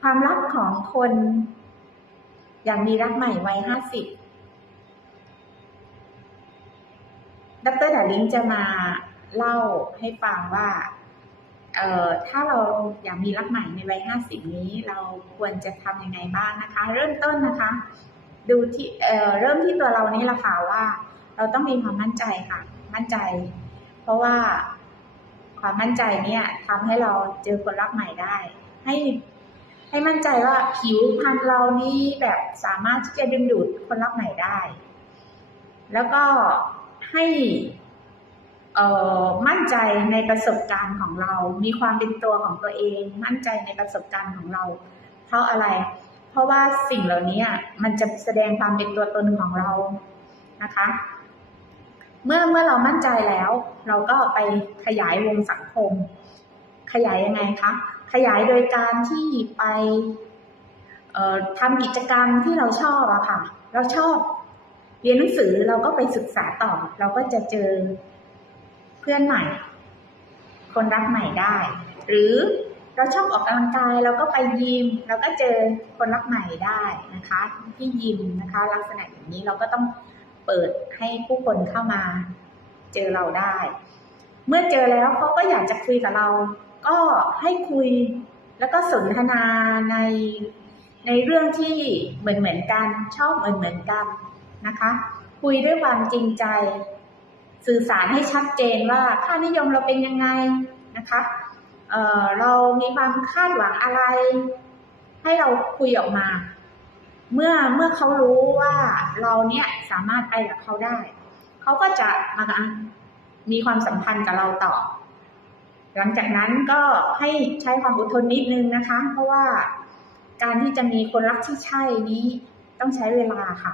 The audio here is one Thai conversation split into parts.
ความรักของคนอย่างมีรักใหม่วัยห้าสิบดรดาลิงจะมาเล่าให้ฟังว่า เอ่อ ถ้าเราอยากมีรักใหม่ในวัยห้าสิบนี้ เราควรจะทำยังไงบ้างนะคะ เริ่มต้นนะคะ ดูที่ เอ่อ เริ่มที่ตัวเรานี่แหละค่ะว่า เราต้องมีความมั่นใจค่ะ มั่นใจ เพราะว่าความมั่นใจเนี่ยทำให้เราเจอคนรักใหม่ได้ ให้ ให้มั่นใจว่าผิวพรรณเรานี่แบบสามารถที่จะดึงดูดคนรักใหม่ได้ แล้วก็ให้เอ่อมั่นใจในประสบการณ์ของเรา มีความเป็นตัวของตัวเอง มั่นใจในประสบการณ์ของเรา เพราะอะไร เพราะว่าสิ่งเหล่านี้มันจะแสดงความเป็นตัวตนของเรา นะคะ เมื่อเมื่อเรามั่นใจแล้ว เราก็ไปขยายวงสังคม ขยายยังไงคะ ขยายโดยการที่ไปทำกิจกรรมที่เราชอบอะค่ะ เราชอบเรียนหนังสือเราก็ไปศึกษาต่อ เราก็จะเจอเพื่อนใหม่ คนรักใหม่ได้ หรือเราชอบออกกำลังกายเราก็ไปยิมเราก็เจอคนรักใหม่ได้นะคะ ที่ยิมนะคะ ลักษณะอย่างนี้เราก็ต้องเปิดให้ผู้คนเข้ามา เจอเราได้ เมื่อเจอแล้วเขาก็อยากจะคุยกับเรา ก็ให้คุยแล้วก็สนทนาในในเรื่องที่เหมือนเหมือนกันชอบเหมือนเหมือนกันนะคะ คุยด้วยความจริงใจ สื่อสารให้ชัดเจนว่าค่านิยมเราเป็นยังไงนะคะเออเรามีความคาดหวังอะไร ให้เราคุยออกมา เมื่อเมื่อเขารู้ว่าเราเนี่ยสามารถไปกับเขาได้ เขาก็จะมามีความสัมพันธ์กับเราต่อ หลังจากนั้นก็ให้ใช้ความอดทนนิดนึงนะคะ เพราะว่าการที่จะมีคนรักที่ใช่นี้ต้องใช้เวลาค่ะ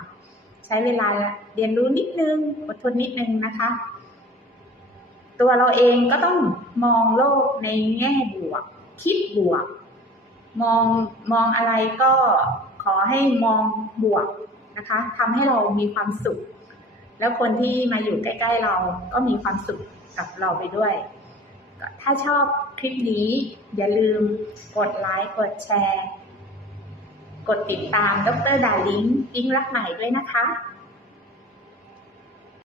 ใช้เวลาเรียนรู้นิดนึงอดทนนิดนึงนะคะ ตัวเราเองก็ต้องมองโลกในแง่บวก คิดบวก มองมองอะไรก็ขอให้มองบวกนะคะทำให้เรามีความสุข แล้วคนที่มาอยู่ใกล้ๆเราก็มีความสุขกับเราไปด้วย ถ้าชอบคลิปนี้ อย่าลืมกดไลค์กดแชร์ กดติดตามดรดาลิงอิงรักใหม่ด้วยนะคะ